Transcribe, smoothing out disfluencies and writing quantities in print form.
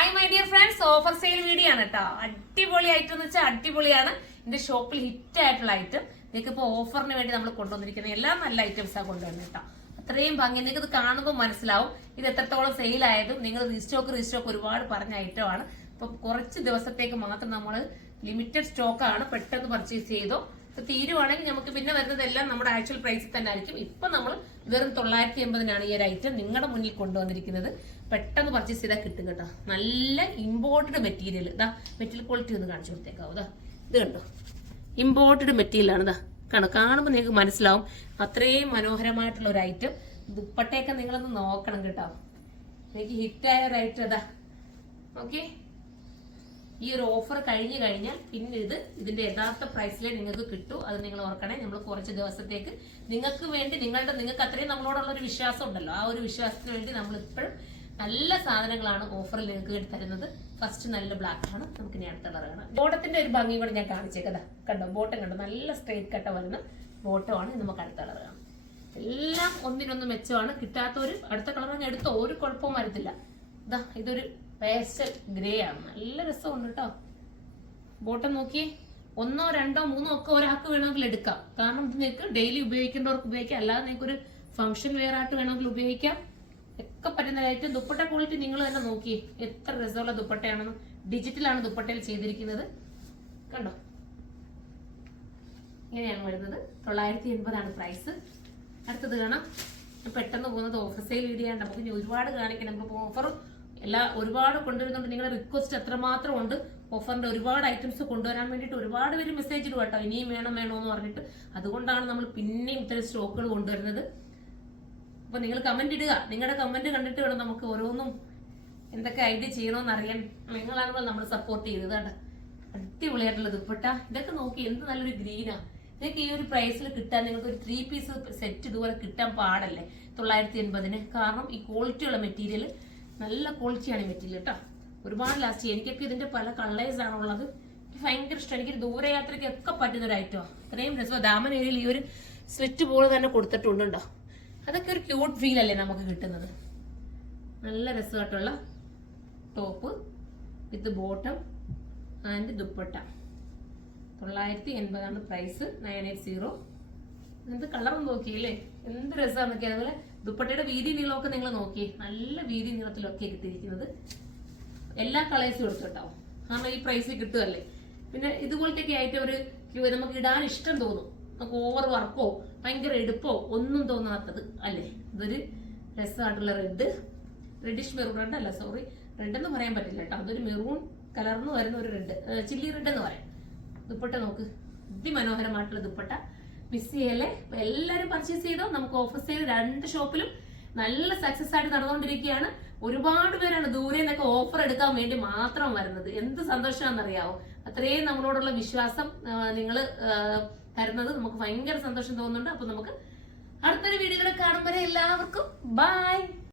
Hi my dear friends, offer sale video ആണ് കേട്ടോ. അടിപൊളി ഐറ്റം എന്ന് വെച്ചാൽ അടിപൊളിയാണ്. എന്റെ ഷോപ്പിൽ ഹിറ്റ് ആയിട്ടുള്ള ഐറ്റം നിങ്ങൾക്ക് ഇപ്പോൾ ഓഫറിന് വേണ്ടി നമ്മൾ കൊണ്ടുവന്നിരിക്കുന്ന എല്ലാം നല്ല ഐറ്റംസാണ് കൊണ്ടുവന്നത് കേട്ടോ. അത്രയും ഭംഗി നിങ്ങൾക്ക് ഇത് കാണുമ്പോൾ മനസ്സിലാവും ഇത് എത്രത്തോളം സെയിൽ ആയതും. നിങ്ങൾ റീസ്റ്റോക്ക് ഒരുപാട് പറഞ്ഞ ഐറ്റമാണ്. ഇപ്പൊ കുറച്ച് ദിവസത്തേക്ക് മാത്രം നമ്മൾ ലിമിറ്റഡ് സ്റ്റോക്കാണ്, പെട്ടെന്ന് പർച്ചേസ് ചെയ്തോ. ഇപ്പൊ തീരുവാണെങ്കിൽ നമുക്ക് പിന്നെ വരുന്നതെല്ലാം നമ്മുടെ ആക്ച്വൽ പ്രൈസിൽ തന്നെ ആയിരിക്കും. ഇപ്പൊ നമ്മൾ വെറും 980-നാണ് ഈ ഒരു ഐറ്റം നിങ്ങളുടെ മുന്നിൽ കൊണ്ടുവന്നിരിക്കുന്നത്. പെട്ടെന്ന് പർച്ചേസ് ചെയ്താൽ കിട്ടും കേട്ടോ. നല്ല ഇമ്പോർട്ടഡ് മെറ്റീരിയൽ. ഇതാ മെറ്റീരിയൽ ക്വാളിറ്റി ഒന്ന് കാണിച്ചു കൊടുത്തേക്കാവും. ഇതാ ഇത് കണ്ടോ, ഇമ്പോർട്ടഡ് മെറ്റീരിയൽ ആണ്. ഇതാ കാണുമ്പോൾ നിങ്ങൾക്ക് മനസ്സിലാവും അത്രയും മനോഹരമായിട്ടുള്ള ഒരു ഐറ്റം. ദുപ്പട്ടയൊക്കെ നിങ്ങളൊന്ന് നോക്കണം കേട്ടോ. എനിക്ക് ഹിറ്റായ ഒരു ഐറ്റം ഇതാ. ഓക്കെ, ഈ ഒരു ഓഫർ കഴിഞ്ഞു കഴിഞ്ഞാൽ പിന്നെ ഇതിന്റെ യഥാർത്ഥ പ്രൈസിലേ നിങ്ങൾക്ക് കിട്ടൂ. അത് നിങ്ങൾ ഓർക്കണേ. നമ്മൾ കുറച്ച് ദിവസത്തേക്ക് നിങ്ങൾക്ക് വേണ്ടി നിങ്ങൾക്ക് അത്രയും നമ്മളോടുള്ള ഒരു വിശ്വാസം ഉണ്ടല്ലോ, ആ ഒരു വിശ്വാസത്തിന് വേണ്ടി നമ്മൾ ഇപ്പോഴും നല്ല സാധനങ്ങളാണ് ഓഫറിൽ നിങ്ങൾക്ക് തരുന്നത്. ഫസ്റ്റ് നല്ല ബ്ലാക്ക് ആണ്. നമുക്ക് ഇനി അടുത്ത കളറാണ്. ബോട്ടത്തിന്റെ ഒരു ഭംഗി കൂടെ ഞാൻ കാണിച്ചേക്കതാ. കണ്ടോ, ബോട്ടം കണ്ടോ, നല്ല സ്ട്രേറ്റ് കട്ട വരുന്ന ബോട്ടമാണ്. നമുക്ക് അടുത്ത കളർ കാണാം. എല്ലാം ഒന്നിനൊന്ന് മെച്ചമാണ്. കിട്ടാത്തൊരു അടുത്ത കളർ എടുത്തോ, ഒരു കുഴപ്പവും വരത്തില്ല. ഇതാ ഇതൊരു പേസ്റ്റൽ ഗ്രേ ആണ്. നല്ല രസമുണ്ട് കേട്ടോ. ബോട്ടം നോക്കിയേ, 1, 2, 3 ഒക്കെ ഒരാൾക്ക് വേണമെങ്കിൽ എടുക്കാം. കാരണം ഇത് നിങ്ങൾക്ക് ഡെയിലി ഉപയോഗിക്കേണ്ടവർക്ക് ഉപയോഗിക്കാം, അല്ലാതെ നിങ്ങൾക്ക് ഒരു ഫംഗ്ഷൻ വെയർ ആയിട്ട് വേണമെങ്കിൽ ഉപയോഗിക്കാം. ഒക്കെ പറ്റുന്നതായിട്ട് ദുപ്പട്ട ക്വാളിറ്റി നിങ്ങൾ തന്നെ നോക്കിയേ, എത്ര രസമുള്ള ദുപ്പട്ടയാണെന്ന്. ഡിജിറ്റലാണ് ദുപ്പട്ടയിൽ ചെയ്തിരിക്കുന്നത്. കണ്ടോ, ഇങ്ങനെയാണ് വരുന്നത്. 980 പ്രൈസ്. അടുത്തത് കാണാം. പെട്ടെന്ന് പോകുന്നത് ഓഫർ സെയിൽ വീഡിയോ ആണ്. നമുക്ക് ഇനി ഒരുപാട് കാണിക്കണം. നമുക്ക് ഓഫർ ഒരുപാട് കൊണ്ടുവരുന്നുണ്ട്. നിങ്ങളുടെ റിക്വസ്റ്റ് എത്രമാത്രം ഉണ്ട്. ഓഫറിന്റെ ഒരുപാട് ഐറ്റംസ് കൊണ്ടുവരാൻ വേണ്ടിയിട്ട് ഒരുപാട് പേര് മെസ്സേജ് ഇടും കേട്ടോ, ഇനിയും വേണോ എന്ന് പറഞ്ഞിട്ട്. അതുകൊണ്ടാണ് നമ്മൾ പിന്നെയും ഇത്തരം സ്റ്റോക്കുകൾ കൊണ്ടുവരുന്നത്. അപ്പൊ നിങ്ങൾ കമന്റ് ഇടുക. നിങ്ങളുടെ കമന്റ് കണ്ടിട്ട് വേണം നമുക്ക് ഓരോന്നും എന്തൊക്കെ ഐഡിയ ചെയ്യണമെന്ന് അറിയാൻ. നിങ്ങളാണല്ലോ നമ്മൾ സപ്പോർട്ട് ചെയ്തത് കേട്ടോ. അടിപൊളിയായിട്ടുള്ള ദുപ്പട്ട. ഇതൊക്കെ നോക്കി എന്ത് നല്ലൊരു ഗ്രീനാ. ഇതൊക്കെ ഈ ഒരു പ്രൈസിൽ കിട്ടാൻ നിങ്ങൾക്ക് ഒരു 3 പീസ് സെറ്റ് ഇതുപോലെ കിട്ടാൻ പാടല്ലേ 980-ന്. കാരണം ഈ ക്വാളിറ്റിയുള്ള മെറ്റീരിയൽ, നല്ല ക്വാളിറ്റിയാണ് ഈ മെറ്റീരിയൽ കേട്ടോ. ഒരുപാട് ലാസ്റ്റ് ചെയ്യും. എനിക്കൊക്കെ ഇതിന്റെ പല കളേഴ്സ് ആണുള്ളത്. എനിക്ക് ഭയങ്കര ഇഷ്ടം. എനിക്ക് ദൂരയാത്രയ്ക്ക് ഒക്കെ പറ്റുന്ന ഒരു ഐറ്റമാണ്. അത്രയും രസം. ദാമൻ ഏരിയയിൽ ഈ ഒരു സ്ലിറ്റ് പോലെ തന്നെ കൊടുത്തിട്ടുണ്ടോ. അതൊക്കെ ഒരു ക്യൂട്ട് ഫീൽ അല്ലേ നമുക്ക് കിട്ടുന്നത്. നല്ല രസമായിട്ടുള്ള top with bottom and dupatta. 980 price. 980. എന്ത് കളറും നോക്കിയല്ലേ, എന്ത് രസമാണെന്നൊക്കെ. അതുപോലെ ദുപ്പട്ടയുടെ വീതി നീളമൊക്കെ നിങ്ങൾ നോക്കിയേ, നല്ല വീതി നീളത്തിലൊക്കെ കിട്ടിയിരിക്കുന്നത്. എല്ലാ കളേഴ്സും എടുത്തിട്ടാവും, കാരണം ഈ പ്രൈസിൽ കിട്ടുമല്ലേ. പിന്നെ ഇതുപോലത്തെ ആയിട്ട് ഒരു നമുക്ക് ഇടാൻ ഇഷ്ടം തോന്നും. നമുക്ക് ഓവർ വർക്കോ ഭയങ്കര എടുപ്പോ ഒന്നും തോന്നാത്തത് അല്ലേ. ഇതൊരു രസമായിട്ടുള്ള റെഡിഷ് മെറൂൺ റെഡ് അല്ല, സോറി, റെഡ് എന്ന് പറയാൻ പറ്റില്ല കേട്ടോ. അതൊരു മെറൂൺ കലർന്ന് വരുന്ന ഒരു റെഡ്, ചില്ലി റെഡ് എന്ന് പറയാം. ദുപ്പട്ട നോക്ക്, അതിമനോഹരമായിട്ടുള്ള ദുപ്പട്ട. മിസ് ചെയ്യല്ലേ. എല്ലാവരും പർച്ചേസ് ചെയ്തോ. നമുക്ക് ഓഫർ സെയിൽ 2 ഷോപ്പിലും നല്ല സക്സസ് ആയിട്ട് നടന്നുകൊണ്ടിരിക്കുകയാണ്. ഒരുപാട് പേരാണ് ദൂരെ നിന്നൊക്കെ ഓഫർ എടുക്കാൻ വേണ്ടി മാത്രം വരുന്നത്. എന്ത് സന്തോഷമാണെന്നറിയാവോ. അത്രയും നമ്മളോടുള്ള വിശ്വാസം നിങ്ങൾ തരുന്നത് നമുക്ക് ഭയങ്കര സന്തോഷം തോന്നുന്നുണ്ട്. അപ്പൊ നമുക്ക് അടുത്തൊരു വീഡിയോയിൽ കാണുമ്പോൾ എല്ലാവർക്കും ബൈ.